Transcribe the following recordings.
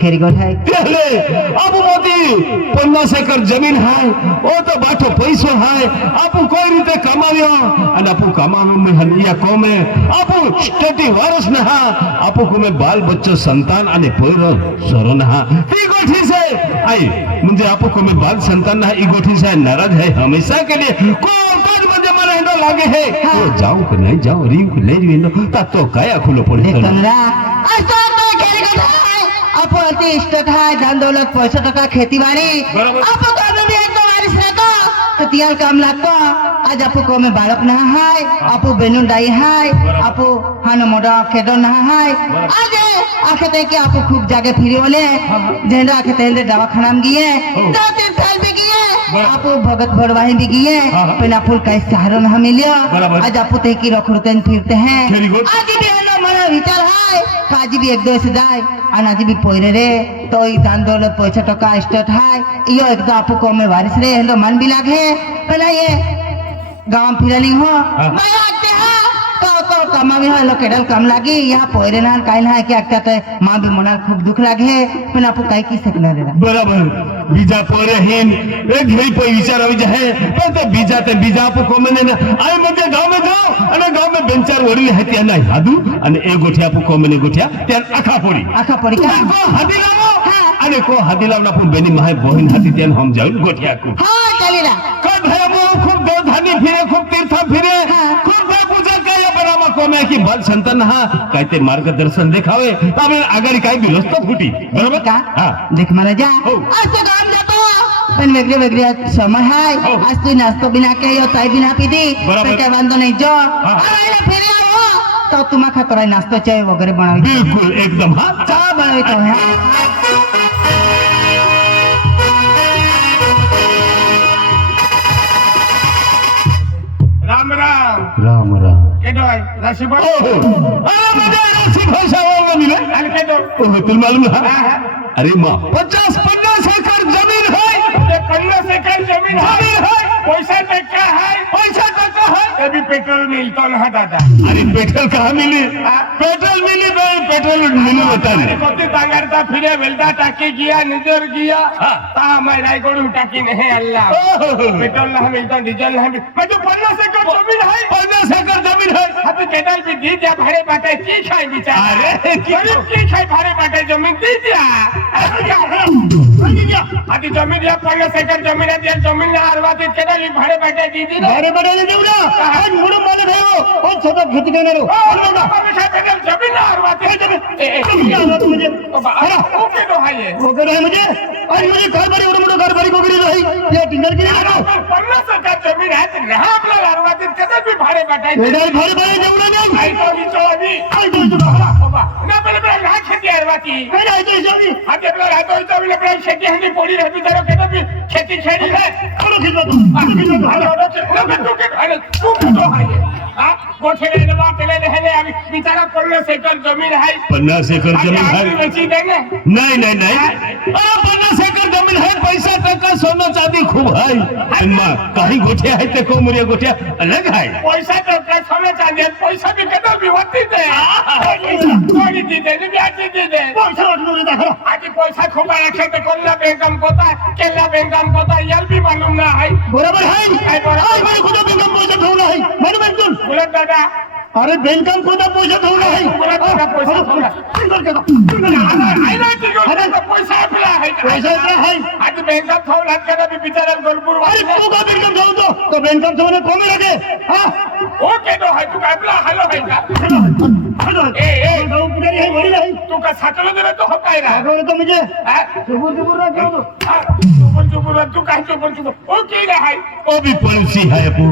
खेरी गोठ है त्याले आपू मोती 50 एकर जमीन है ओ तो बाठो पैसो है आपू कोई रीते कमाव्यो અને આપू कमावे में हलिया कोमे आपू स्टेटी वारस न हा आपू को में बाल बच्चो संतान અને पोरो सोरो न हा ई गोठी से आई मुझे आपू को में बाल संतान न ई गोठी से नाराज है हमेशा के लिए को पांच बजे मन हेंडो लागे है तो जाऊं कि नहीं जाऊं रिंग को ले विनो ता तो काया खुलो पड़े कमरा आज तो खेरी गोठ है आपो अति इष्ट है धन दौलत पैसा टका खेती बाड़ी आपो काम भी एक वारिस रहता तो तियाल काम लागतो आज आपो को में बालक ना है आपो बेनु दाई है आपो हान मोडा केडो ना है आज आखे ते कि आपो खूब जागे फिरी वाले जेंडा आखे ते दवाखाना में गए दो तीन साल भी गए आपो भगत भरवाही भी गए पहला फूल का सहारा ना मिलियो आज आपो ते की रखड़ते फिरते हैं आज भी हनो मन विचार है काजी भी एक दो से जाए अनाजी भी पोइरे रे तो ई दान दौलत पैसा टका स्टेट है यो एकदम आपो को में वारिस रे हलो मन भी लागे पहला ये गांव फिरली हो मैं आते हैं तो कमावी है लोकेडल कम लागी यहाँ पोइरे ना काई ना कि आकता ते मां भी मना खूब दुख लागे पण आपो काई की सकना रे बराबर बीजा पोरे हिन एक घई पे विचार આવી જાય પણ તે બીજા આપો કોમને ને આય મતે ગામ में जाओ અને ગામ में બેંચાર વડી હતી અને હાદુ અને એ ગોઠિયા આપો કોમને ગોઠિયા ત્યાં આખા પડી का કો હાદીલાવો અને કો હાદીલાવના પણ બેની માહે બોહિન હતી ત્યાં हम जाऊ ગોઠિયા को हां चलीला को भयमो खूब देवधानी फिरे खूब तीर्थ फिरे खूब देव पूजा करे बरामा कोमे की बाल संतान हा कायते मार्गदर्शन देखावे तामे आगरी काय दिलोस तो फुटी बरोबर का हां देख मला जा आज तो काम जातो पण वेगळे वेगळे समय है आज तू नाश्तो बिना के यो चाय बिना पीती पेटे बांधो नहीं जो आईला फिरे आओ तो तुम्हा खातर नाश्तो चाय वगैरे बनावी बिल्कुल एकदम हां चा बनावी तो राम राम राम राम केडो है राशि बो अरे मजा राशि भाषा वाला मिले अरे केडो ओह तुम मालूम है अरे मां 50 एकड़ जमीन है ये 50 एकड़ जमीन है पैसा टका है अभी पेट्रोल मिलता ना दादा अरे पेट्रोल कहाँ मिली पेट्रोल मिली भाई पेट्रोल मिली बता अरे कोती तांगरता फिरे वेल्दा टाकी गया निजर गया ता मैं रायगढ़ टाकी नहीं अल्लाह पेट्रोल ना मिलता डीजल ना मैं तो 50 एकड़ जमीन है 50 एकड़ जमीन है अब केडल भी दी जा भाड़े बाटे की खाई बेचारा अरे गरीब की खाई भाड़े बाटे जमीन दी जा आधी जमीन या 50 एकड़ जमीन है जमीन ना हरवाती केडल भाड़े बाटे दी दी भाड़े बाटे देऊ ना आज मुडू माले भयो और छोटा खेती करने रो जमीन ना हरवाती मुझे ओके तो है ये वो कर है मुझे और मुझे घर बड़ी और मुझे घर बड़ी को गिरी रही ये टिंगर गिरी रहा 50 एकड़ जमीन है तो ना हम लोग हरवाती केडल भी भाड़े बाटे भाड़े बाटे देऊ ना नहीं आई तो ही तो अभी आई तो बाबा ना पहले ना खेती हरवाती नहीं आई तो जल्दी आज अपना रात होई तो अपना खेती हंडी पड़ी रहती तेरे केडल भी खेती छेड़ी है चलो खिचवा दो तू तो है हां गोठे ने बात ले रहने अभी बेचारा 50 एकड़ जमीन है 50 एकड़ जमीन है बेची देंगे नहीं अरे 50 एकड़ जमीन है पैसा टका सोना चांदी खूब है इनमा कहीं गोठे है ते को मुरिया गोठे अलग है पैसा टका सोना चांदी पैसा भी केडल भी होती दे कोई दी दे नहीं ब्याज दी दे पैसा उठलो रे दाखला आज पैसा खूब रखे तो कोल्ला बैंकम कोता केला बैंकम कोता यल भी मालूम ना है बराबर है आज मेरे खुदा बैंकम पैसा ठेवला है मालूम है तुम बोला दादा अरे बैंकम खुदा पैसा ठेवला है बोला दादा पैसा ठेवला टिंगर के दो आई ना तिगो पैसा आपला है पैसा इतना है आज बैंकम ठेवला केडा भी बिचारा गोलपुर अरे तू का बैंकम ठेव तो बैंकम ठेवने कोमे लगे हां ओके तो है तू का आपला हलो है का ए गांव पुजारी है बड़ी है तू का सातलो दे तो हो काय रहा अगर तो मुझे चुबुर ना क्यों चुबुर तू का चुबुर ओके रे है वो भी पड़ोसी है अपू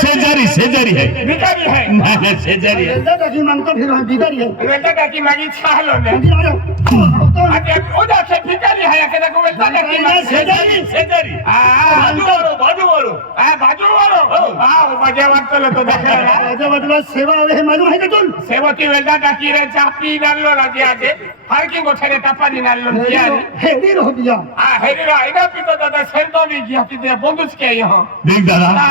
सेजारी है भिखारी है नहीं सेजारी है दादा जी मांगतो फिर भिखारी है वेल्दा काकी मागी छालो ने आज ओदा से भिखारी है केदा को वेल्दा काकी मागी सेजारी बाजू वालो वो मजा वाटतो तो देखला राजावतला सेवा है मालूम है का तुम सेवती वेल्दा काकी रे चापी नालो राजी आजे हर की गोठे टपारी नालो दिया हेडी हो गया हेरी रा इना पितो दादा सेंटो भी गया कि बंदूक के यहां देख दादा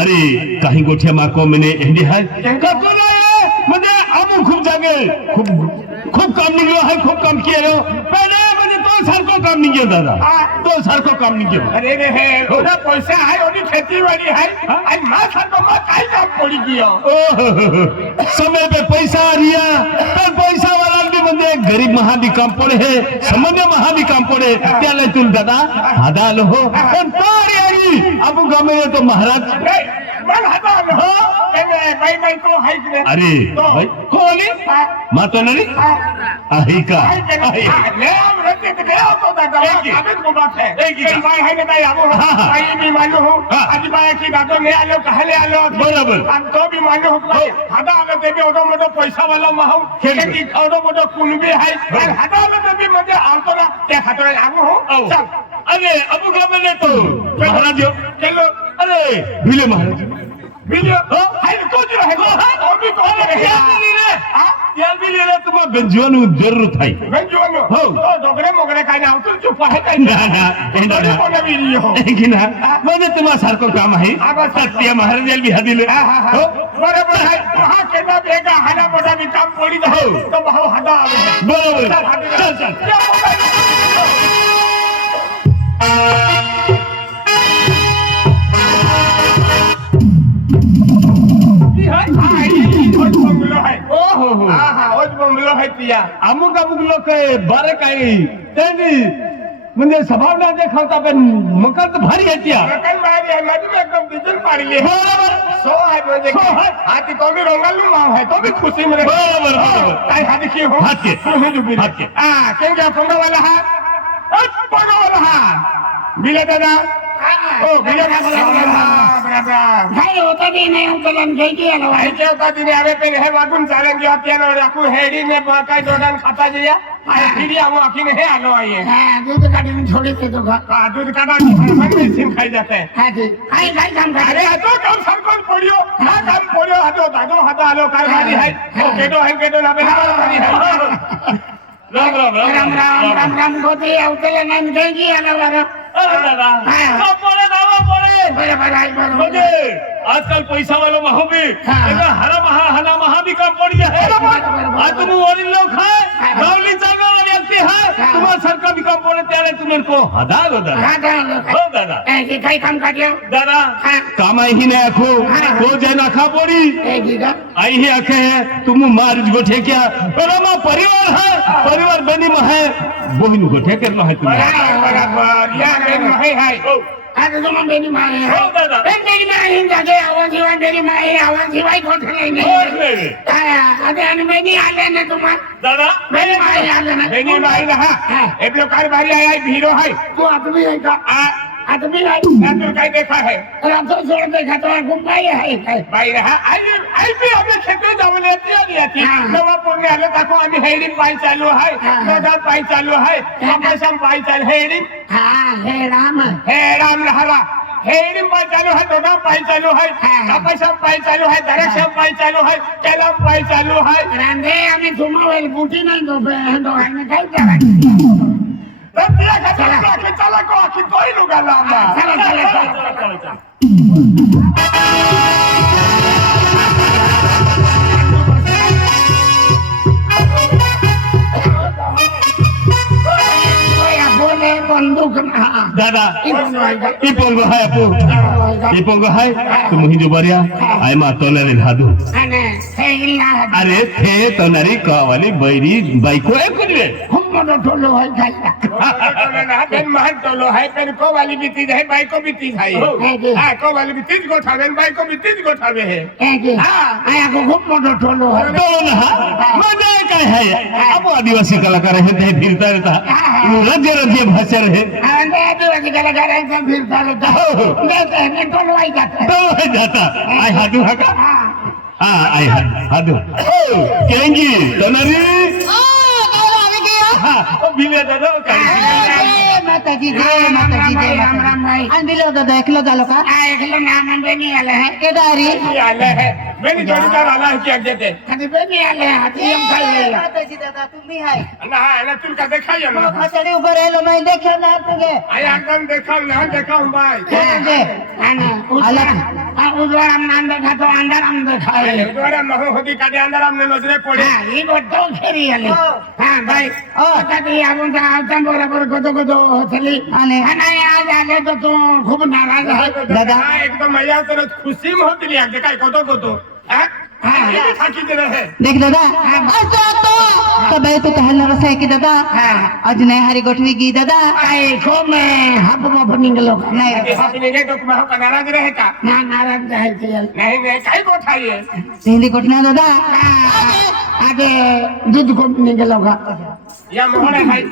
अरे कहीं गोठे माँ को मैंने इंडी है मुझे अब खूब जागे खूप काम निघलो आहे खूप काम केलं पण म्हणजे तो सारखं काम निघे दादा तो सारखं काम निघे अरे रे हे ओना पैसा है ओनी खेती वाली है आज मां सारखं मग काय काम पड़ी गयो समय पे पैसा आ रिया पण पैसा वाला भी म्हणजे गरीब महाबी काम पडे है सामान्य महाबी काम पडे त्याला तुम दादा हादा आलो हो पण पारी आई अब गामे तो महाराज मन हटा लो भाई को है कि अरे भाई कोणी मातो नरी आहे का ले हम रहते तो गया तो दादा अबे को बात है एक भाई है ना आबो भाई भी मालूम हो आज भाई की बातों ले आलो कहले आलो बराबर हम तो भी मालूम हो हदा आलो ते भी ओडो मोडो पैसा वाला महू खेती ओडो मोडो कुनबी है हदा आलो ते भी म्हणजे आवतो ना त्या खातर आबो हो चल अरे अब गामे तो महाराज चलो अरे भिले महाराज वीडियो है कुछ रहेगा और भी कौन रहेगा यार भी ले तुम्हाला बेंजवान जरूर थाई बेंजवान हो तो डोगरे मोगरे काय नाव तू चुप आहे काय ना कोण वीडियो की ना म्हणजे तुम्हाला सारखं काम आहे सत्य महाराजाला बी दिले हो बरोबर आहे हा केना बेगा हाना मोठा भी काम पडी हो तो भाऊ हादा बरोबर चल चल अमुक अमुक लोक बरं काही त्यांनी म्हणजे स्वभाव ना देखावता पण मकर तर भारी येते एकदम डिझेल पाडली बरोबर सो आहे म्हणजे हाती तो भी रंगालू माव है तो भी खुशी में बरोबर बरोबर काय हाती की हो हात के हात के केंगे पंगा वाला हा पंगा वाला हा बिले दादा ओ बिले दादा काय होता की नाही अंकल आणखी की आलो भाई के होता दिन आवे पे है वागुन चालन जो हत्या न रखू हेडी ने काय दोडन खाता जिया आ फिरी आवो अखिन हे आलो आइए हां दूध काढी में छोड़ी दे दो दूध काटा मन सिम खाई जाते हैं हां जी काय काय काम कर अरे तो काम सरकोल पड़ियो ना काम पड़ियो हदो दादो हदा आलो कारभारी है ओ केडो ना बेना कारभारी है राम राम राम राम राम गोती आवतले नाही काही की आलो बरं दादा म्हणजे आजकाल पैसा वाला महाबी हरा महा भी काम पड़ गया है आज तुम वरील लोग है गावली चालने वाली व्यक्ति है तुम्हारा सरकार भी काम पड़े त्याला तुम्हें को हदा लो दादा हो दादा ऐसे काही काम काढलं दादा काम ही नहीं आखो को जे नाखा पड़ी आई ही आखे है तुम मारिज गोठे क्या पर हम परिवार है परिवार बनी में है बोहिन गोठे करना है तुम्हें बराबर या बेन है आता तुम्हाला बेनी माय हो दादा बेनी माय जागे आवाज शिवाय बेनी माय आवाज शिवाय कोण नाही काय आता आणि बेनी आले ना तुम्हाला दादा बेनी माय आले ना बेनी माय हा एक लोग कारभारी है हीरो है तू आदमी आहे का आदमी आहे तू काय देखा है रातो सोड देखा तो गुंबाई आहे काय बाई रहा आई भी हमें खेते जावले आती नवापूर में आले ताको आम्ही हेडिंग पाई चालू है नोदा पाई चालू है पैसा पाई चालू हेडिंग हां हे राम रहा हेडिंग पाई चालू है नोदा पाई चालू है पैसा पाई चालू है दरक्षा पाई चालू है कैलाम पाई चालू है रांदे आम्ही तुम्हाला बुटी नाही दोघांनी काय करायचं चला को आखिर कोई लुगा लांबा चला बोले बंदूक दादा इपोंगो है अपू इपोंगो है तुम ही जो बरिया आई मा तोनरे धादू अरे थे तोनरी कावाली बैरी बाइको है कुछ रे हम मनो टोलो है खाला पेन महल टोलो है पेन को वाली भी तीज है बाइको भी तीज है हां को वाली भी तीज गोठावे बाइको भी तीज गोठावे है हां आया को खूप मोठो टोलो है टोलो ना मजा काय है अब आदिवासी कलाकार है ते फिरता रहता राज्य भाषा रहे आदिवासी कलाकार है फिरता रहता है टोलो आई जाता आई हादू हका हाँ आई हादू केंगी तोनरी हाँ बिले दादा माताजी जय राम राम भाई आणि बिलो दादा एकलो झालो का एकलो ना म्हणजे नाही आले है केदारी आले है बेनी जोडीदार आला है क्या देते आणि बेनी आले हाती हम खाई माताजी दादा तुम्ही हाय ना ना तुम का देखायो ना खचड़ी ऊपर रहलो मैं देखो ना तुगे आई एकदम देखा ना देखा हूं भाई आना आला उजवाड आमने अंदर खातो अंधार आमने खाए उजवाड़ा महू होती काटे अंदर हमने नजरे पड़े हाँ ये गोटो खेरी आले हाँ भाई आता तो आपण का आवता बरोबर गोतो होतली आणि आणि आज आले तर तू खूप नाराज आहे दादा एकदम मैया तर खुशी में होती लिया काय कोतो थाकी दे रहे देख दादा असं तो कबे तू टहलणार आहे की दादा आज नाही हारी गोठवी गी दादा काय खो में हाप बाप निघलो नाही रे. अपने के तो मैं का नाराज रहे का ना नाराज आहे ते नहीं नहीं काय को थाई तेंदी गोठना दादा आगे दूध को निघलो का या मोहरे भाई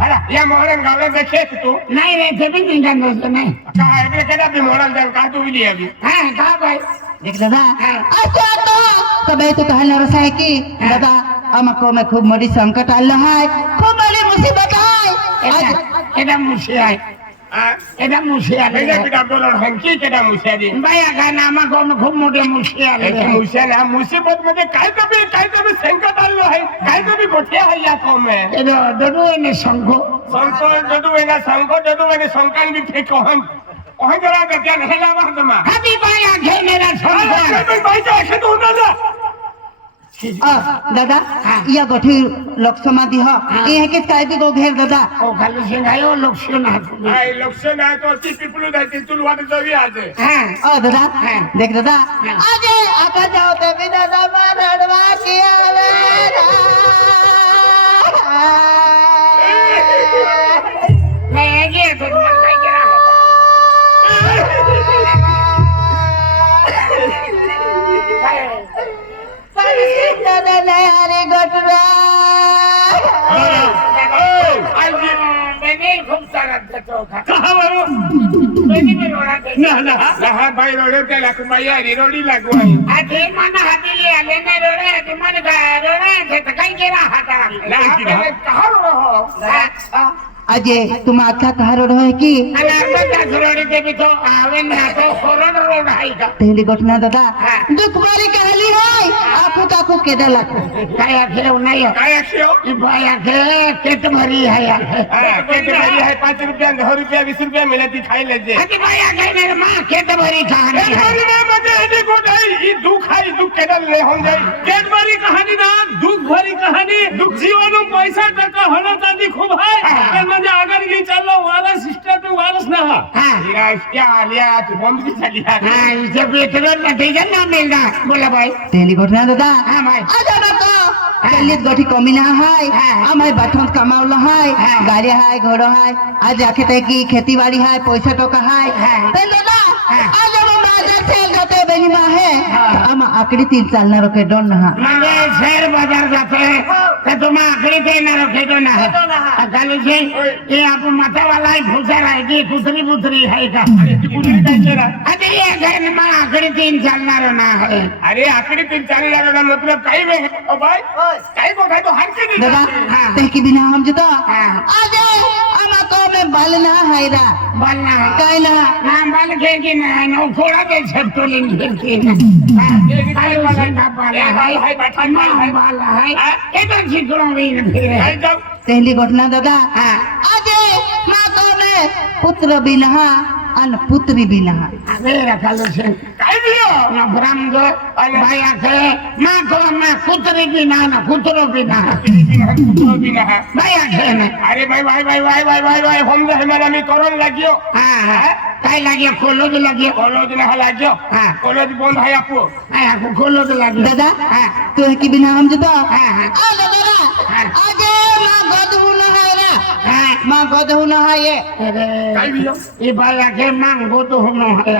अरे या मोहरे गावले देखे तू नाही रे ते पण निघालो नाही काय रे केदा भी मोहरे दल का तू भी लिया भी हाँ का भाई देख दादा असं तो कबे तू टहलणार आहे की दादा आमको में खूप मोठी संकट आलं आहे खूप मोठी मुसीबत आहे आज एदा मुशी आहे एदा मुशी आले मेरे बेटा बोलो हंकी केदा मुसिया दी बाया का नामा को में खूप मोठे मुशी आले मुसिया ना मुसीबत मध्ये काय कभी संकट आलो है काय कभी गोठिया है या को में एदो दडू ने संको संको ने संकान भी थे कोहन जरा के क्या नहीं लावा तुम हाथी बाया घेनेला संको भाई तो ऐसे तो ना दादा या गोठी लोकसमाधी हो ये किस काय बी गो घेर दादा ओ खाली सिंगायो लक्षण हात आई लक्षण आहे तो ती पिपलू आहे ती तुल वाट जावी आज हां दादा देख दादा आजे आका जाओ ते भी दादा रडवा किया मैं ये तो मन काय करा दादा नाही हारी गोठवा आज मैंने खूप सारा देतो खा कहा बरो मैंने भी रोडा दे ना भाई रोडे ते लाख मैया रोडी लागू आहे आधी मन हातीले आले नाही रोडे आधी मन काय रोडे ते काय केला हाता नाही कहा रहो अजे तुम अच्छा कहा रोड है की आणि अर्धा तास रोडी ते भी तो आवे ना तो कोरोड रोड आहे का तेली गोठना दादा दुख बारी कहली है आपू ताकू केदा लाख काय आखे नाही काय अक्षय ई बाया के केत भरी है या पेट भरी है 5 रुपया 10 रुपया 20 रुपया मिले ती खाई लेजे आधी बाया काय नाही मां केत भरी कहानी है कैडबरी मध्ये एडी गोठाई ई दुख आहे दुख केडल ले होऊन जाई कैडबरी कहानी ना दुख भरी कहानी दुख जीवन पैसा टका होना चांदी खूप आहे म्हणजे अगर ये चलो वारस सिस्टर तो वारस ना हां या क्या आलिया तू बंद की चली हां इसे पेट्रोल ना ठीक ना मिलना बोला भाई तेली गोठना दादा हां भाई आजा नको तेलीत गोठी कमी ना हाय आमाय बाथरूम कमावलं हाय गाडी हाय घोडो हाय आज आखे ते की खेतीबाड़ी हाय पैसा टका हाय ते दादा आज हम बाजार से जाते बेनीमा है हम आकड़ी तीन चालना रोके डोन ना म्हणजे शहर बाजार जाते तर तुम्हा आखरी ते ना रखेतो ना चालू छे ये आपण माथा वाला है भूसा आहे की कुसरी बुसरी है का कुठली काय केला अरे ये घर में आखरी तीन चालणार ना है अरे आखरी तीन चालने लगा मतलब काही वे ओ भाई काही गोठा तो हर के नहीं दादा ते की बिना हम जतो आज हम को में बल ना हायरा बोलना है काय ना ना बाल के की ना नो कोड़ा के छत्तो लेन फिर के काय वाला ना बाला है बैठा है बाला है इधर छिकड़ों में फिर काही जाऊ तेली गोठना दादा आज माँ को में पुत्र बिना अन पुत्री बिना अबे रखलो से काही दियो ना ब्रह्म जो भाई आके माँ को मैं कुतरी भी ना कुतरो भी ना बिना है भाई आके ना अरे भाई हम जो हमारा में करोन लागियो हाँ काय लागियो खोलो तो लागियो कॉलेज ना लागियो कॉलेज बंद है आपको हाँ खोलो तो लागियो दादा तो की बिना हम जतो हाँ आज दादा आज माँ गदहु न है ना हाँ माँ गदहु न है ये अरे काही दियो ये भाई आके माँ गोतो होनो है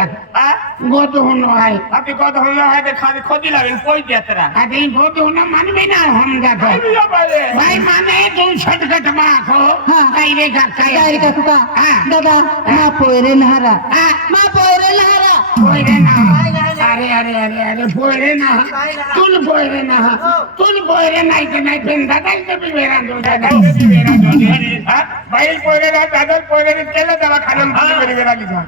गोतो होनो है अभी कद हम ना है खाली खोदी लागन कोई देतरा अरे गोतो होनो मन में ना हम जातो काही दियो भाई भाई माने तू छटकट माँ को हाँ। काय रे का काय का कुका हाँ। दादा माँ पोरे नहरा हाँ माँ पोरे नहरा पोयरे ना अरे पोयरे ना तुल पोयरे ना तुल पोयरे नाही तर नाही पण दादा कधी वेळा बाई पोरे ना दादा पोरे केलं त्याला खाणं बरी वेळा लिहा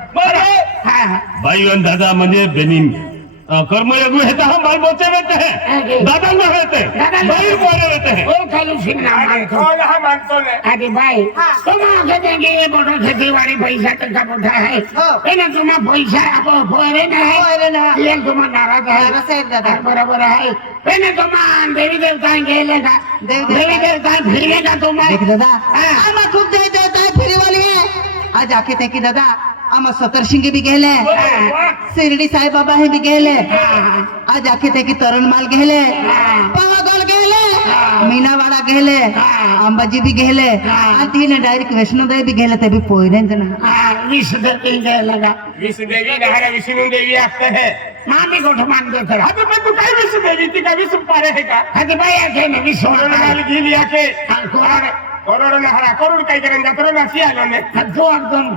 हा भाई आणि दादा म्हणजे बेनिम कर्म यज्ञ हेता हम बाल बच्चे रहते हैं दादा न रहते भाई बोले रहते हैं ओ खाली सिंह मानतो कौन हा मानतो ने अरे भाई तुम आगे देंगे ये बोलो खेती वाली पैसा का मोठा है ना तुम्हारा पैसा अब फोरे ना है ये तुम नाराज है दादा बराबर है पहले तुम देवी देवता गेलेगा देवी देवता फिरेगा तुम देख दादा आम्हा खूप देवी देवता फिरी वाली है आज आखे ते की दादा आम्हा सतरशिंगे भी गेले शिर्डी साईबाबा हे भी गेले आज आखे ते की तरणमाल गेले पावागड गेले मीनावाडा गेले अंबाजी भी गेले आणि तिने डायरेक्ट वैष्णोदेवी भी गेले ते भी पोयरेंच ना विष देवी गेलेगा विष्णु देवी नहरा विष्णु देवी आते हैं मामी को मान देते हाँ तो मैं तू काय विष्णु देवी ती का विष्णु पारे है का अरे भाई ऐसे नहीं विष करोड़ माल घी लिया के करोड़ नहरा करोड़ काय करें जातो ना सी आलो ने दो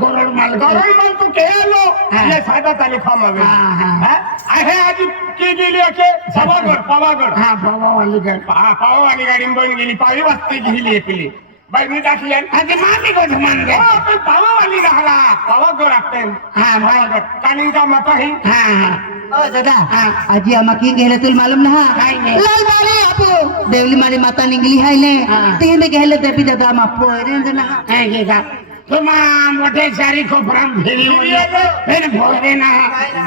करोड़ माल करोड़ माल तू के लो ये सादा तालु खामावे हां आहे आज की गेली के पावागड हाँ बाबा वाली घर पावा वाली गाडी बन गेली पावी वाजते गेली एकली बाई मी टाकली अरे मामी को मान दे पण पावा वाली राहला पावागड लागते हाँ भाई कानिंका माता ही हाँ ओ दादा आजी आम्हा की गेले तुला मालूम ना काय नाही. लालबारी आपू देवली मारी माता निघली हाय ने ते मी गेले ते भी दादा आम्हा पोयरेंच ना है का तुम मोटे सारी को परम फेरी हुई फिर भोरे ना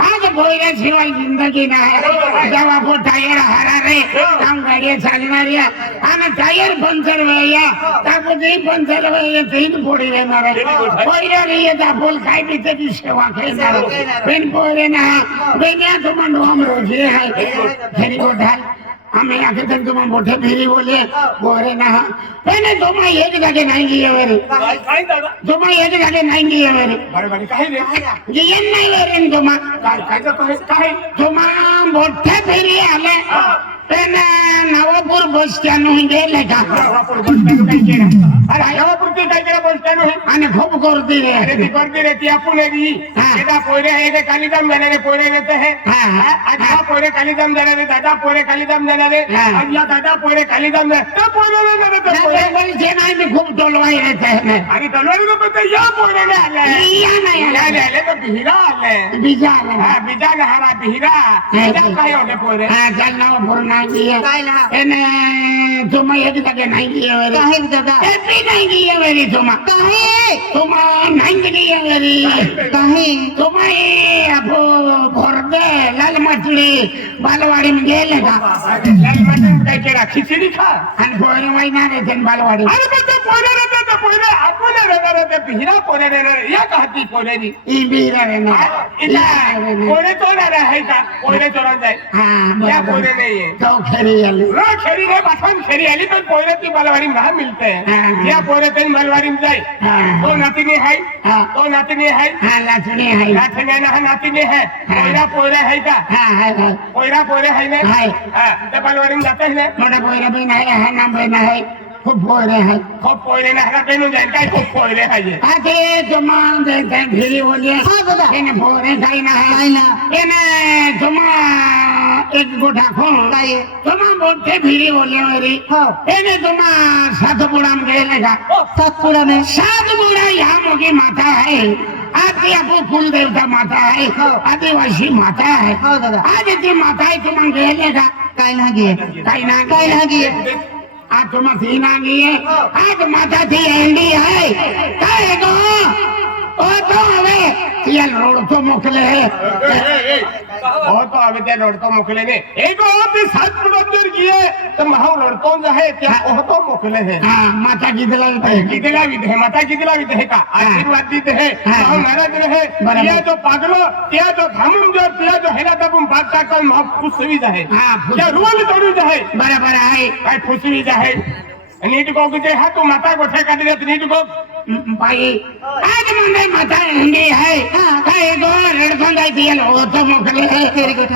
आज भोरे शिवाय जिंदगी ना है जब आपको टायर हरा रे हम गाड़ी चालना रे आना टायर पंचर हुआ तब जी पंचर हुआ तीन पोड़ी रे मारे पोड़ी रे ये ता बोल खाई भी तेरी सेवा के मारो फिर भोरे ना बेनिया तुम हम रोजे है फेरी को ढाल हमें आके तक तुम मोटे फेरी बोले भोरे ना पहले तुम एक जगह नहीं गए मेरे काय दादा तुम एक जगह नहीं गए मेरे बरोबर काय रे ये नहीं वेरेन तुम काय जातो काय तुम मोठे फेरी आले पहले नवापूर बस स्टँड होऊन गेले का नवापूर बस स्टँड काय केलं अरे नवापूर ते काय केलं बस स्टँड होय आणि खूप गर्दी रे अरे ती गर्दी रहती आपण री बेटा पोरे है के कालीदाम जाने रे पोरे रहते हैं आज हा पोरे कालीदाम जाने रे दादा पोरे कालीदाम जाने रे आज या दादा पोरे कालीदाम जाने तो पोरे रे रे तो पोरे बोलचे नाही मी खूप टोलवाई रहते हैं अरे तलवारी रो पे या पोरे ने आले या नाही आले. आले तो बिहरा आले बीजा आले हां बिजा ना हरा बिहरा बिजा काय होते पोरे हाँ चल नवापूर नाही गए काय ना एने तुम एक जगह नहीं गए मेरे काहे दादा भी नहीं गए मेरी तुम काहे तुम नहीं गए मेरी काहे तुम्हें अब भोरदे लाल मछली बालवाड़ी में गेले का लाल मटन काय केला खिचडी खा आणि पोरे महिना रे तेन बालवाड़ी अरे पण ते पोरे रे ते पोरे आपण रे ते बिहरा पोरे रे या कहती पोरे नी ई बीरा रे ना इला पोरे तो ना है का पोरे तो जाए हाँ या पोरे नहीं है तो खरी आली रो खेरी रे बाथन खेरी आली पण पोरे ती बालवाडी में मिलते हैं या पोरे तीन बालवाडी में जाए तो नातिनी है तो नातिनी है हाँ लाचनी है नातिनी ना नातिनी है पोरा पोरे है का हाँ है पोरा पोरे है ने है ते बालवाडी में जाते हैं मोटा पोरा भी नहीं है नाम भी नहीं है खूब पोरे है खूब पोरे ना हरा बेनु जाए काय खूब पोरे है ये आते तुम देखते फिरी बोलिए हाँ दादा इन पोरे खाई ना है काय ना इन तुम एक गोठा खो काय तुम मोठे फिरी बोलिए मेरी हो એને तुम्हा सातपुड़ा में गए का सातपुड़ा में सातपुड़ा यहाँ मोगी माता है आदि आपको कुल देवता माता है आदिवासी माता है हो दादा आज ती माता है तुम गए का काय ना गे काही ना काय ना गे आज तुम थी ना गए आज माता थी एंडी है काय गो ओ तो हवे तियल रोड तो मोकले है ओ तो अबे ते लड़तो मोकले ने एक और ते सात पुडंदर किए तो महाव लड़तो जाहे त्या ओ तो मोकले है हाँ माता की दिलाई पे कितला विधे माता कितला विधे का आशीर्वाद देते है हम महाराज रहे या जो पागलो या जो धामुम जो या जो हेला तबुम बादशाह का माफ खुशवी जाहे हाँ या रोल तोड़ी जाहे बराबर है काय खुशवी जाहे नीट को के हा तो माता गोठे काढी देत नीट को भाई आज मंदे माता हिंदी है काय गो लड़कों जाई तियल हो तो मोकले है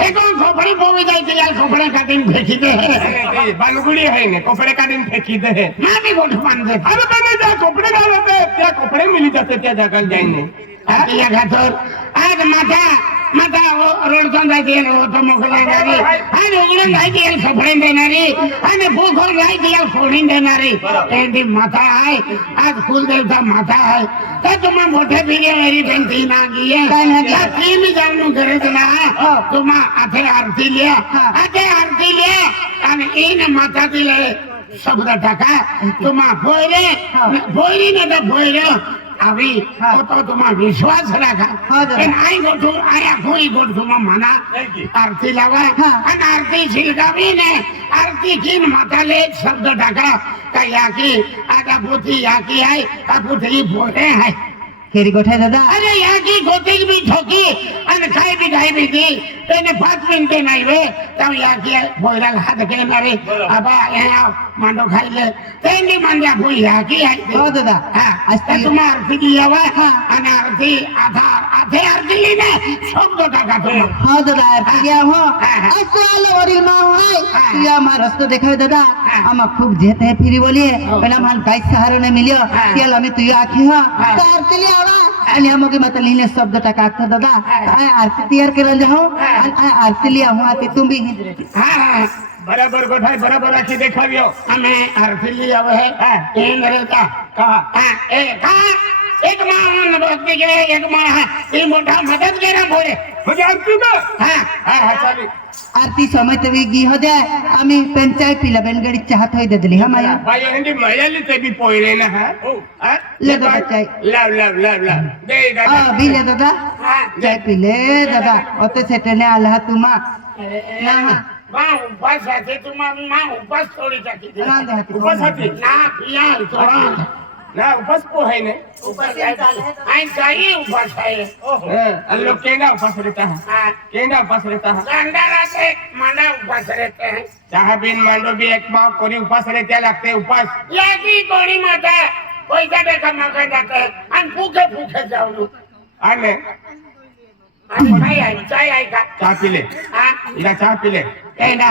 एको खोपड़ी पोवी जाई तियल खोपड़े काटिन फेंकी दे है बालगुडी है ने कपडे काढून फेकी दे है ना भी गोठ मान दे अरे मैंने जा कपडे डालते त्या कपडे मिली जाते त्या जागाल जाईने आतिया घातोर आज माता माता रोडचा जायचे होतो मोकळा येणारी आणि उघडून जायचे सफरेन देणारी आणि भूखोर जायचे सोडून देणारी त्यांची माता आहे आज कुलदेवता माता आहे तर तुम्हा मोठ्या बिर्याणी त्यांची नागी आहे तीन जाणून गरज ना तुम्हा आथे आरती लिया आथे आरती लिया आणि इन माता दिले शब्द टाका तुम्हा भोयरे न तर भोयर अभी तो तुम्हा विश्वास रखा आई गोठू आया कोई गोठ तुम्हा मना आरती लावा आणि आरती शिलकावी ने आरती किन माताले शब्द टाका का याकी आता पोती याकी आहे का कुठेही भोरे आहे केरी गोठे दादा अरे याकी गोती बी ठोकी आणि खाई बी दी त्याने 5 मिनिटे नाही वे तर याकी भोयराला हात घेणारे आबा या मांडो खायले त्यांनी मांड्या भोई याकी आहे हो दादा आज तुम्हा आरती दियावा आणि आरती आथे आरती लिने शब्द टाका तुम्हा हाँ दादा आरती लिया हो आज तो आलो वडील माँ है या मार रस्तो देखावे दादा आमा खूब जेते है फिरी बोलिए पहला मान काही सहारा नहीं मिलियो याला मी तुझी आखी हो तो आरती लिया आणि आमगे मत लिहिने शब्द टाका दादा आरती तयार केला जाओ आरती लिया हूँ आती तुम भी हिजरे बराबर गोठाई बराबर आखी देखावी हो हमें आरती लिया है इन रहता कहा एक माँ भक्ति के एक माँ है ये मोटा मदद के ना बोले म्हणजे आरती ना हा चालेल आरती समय तवी गी हो दे आम्ही पंचायत पिला बेनगडी चहात होई दिली हा माया बाई म्हणजे मायाली ते बी पोयले ना हा ले दादा चाय लाव दे दादा बी ले दादा चाय पिले दादा ओते सेटने आला तुमा ना माँ उपास आते तुम्हारी माँ उपास थोड़ी जाती उपास हाती ना पिया थोड़ा ना उपास को है ने उपास आई चाहिए उपास है आणि लोग केंडा उपास रहता है केंडा उपास रहता है अंडारा से मांडा उपास रहते हैं चहा बिन मांडो भी एक माँ कोणी उपास रहते लागते उपास याची कोणी माता पैसा देखा मागा जाते आणि भूखे जाऊ आणि चाय आहे का चहा पिले इरा चहा पिले कहना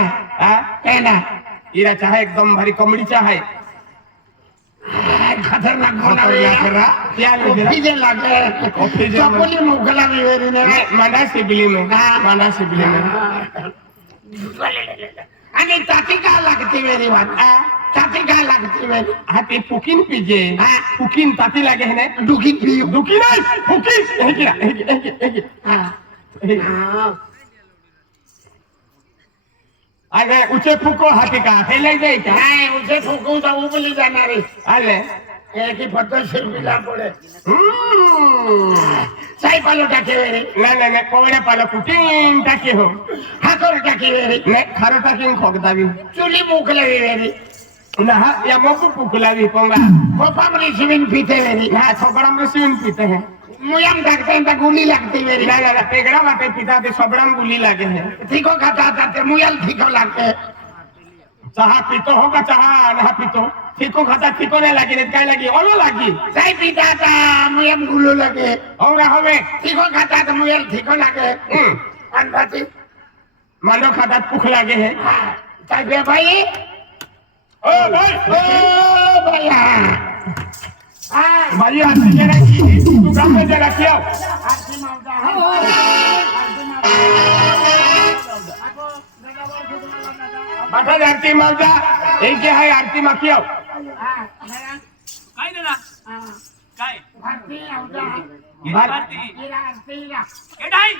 इरा चहा एकदम भारी कमळी चहा आहे खतरनाक मांडा सिबिली में आणि ताती का लागते मेरी बात ताती का लागते मेरी हा ते फुकीन पिजे फुकीन ताती लागे है ना दुखी पियो दुखी नाही फुकीन अरे उचे फुको हाती का हे लय जायचा नाही उचे फुकू तर उबली जाणार आले की फक्त शिरविला पुढे साई पालो टाके वेरी नाही कोवड्या पाला कुटीन टाकी हो हातोर टाके वेरी नाही खारो टाकीन खोकदावी चुली मुकलावी वेरी ना या मोकू पुकलावी पोंगा कोपामरी शिविन पीते वेरी ना सोबड़म रसीन पीते हैं मुयम टाकते हैं तो गुली लगती मेरी ना पेगड़ा वाटे पिता ते सोबड़म गुली लागे हैं ठीको खाता था मुयल ठीको लगते चाहा पीतो होगा चाहा ना पीतो ठीको खाता ठीको नहीं लगी नहीं क्या लगी ओलो लगी साई पीता था मुयम गुल्लू लगे और हवे ठीको खाता था मुयल ठीको लगे अनभाती मानो खाता भूख लगे है साई भाई ओ भाई भाई आरती जरा की तू काम में जरा किया आरती मावदा बाटा आरती मावजा एक जे है आरती मा किया काय दादा काय आरती मावदा भारती आरती केडाई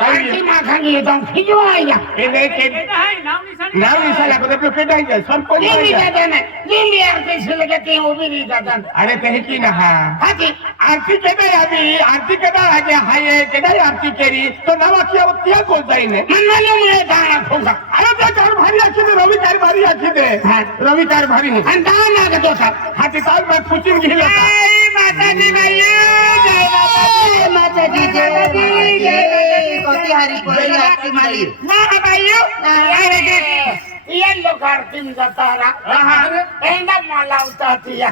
आरती मा खानी तो खिजो आया केडाई नाव निशाणी नाव विसरला पण आपलं पेट आहे सर कोण नहीं जाता ना नहीं आरती से लगते वो भी नहीं जाता अरे ते की ना हा हाथी आरती केदा आधी आरती केदा आगे हाय केदा आरती केली तो नावा किया त्या को जाईने मन मालूम है दाना फूका अरे ते कार भारी आखी दे रवि कार भारी आखी दे रवि कार भारी है आणि दाना का तो साथ हाती ताल में पुचिन घेला माता जी नाही जय माता जी जय कोती हरी पोरी आरती माली ना भाईयो ये लोग आरती में जाता रहा एंडा माला उतारती है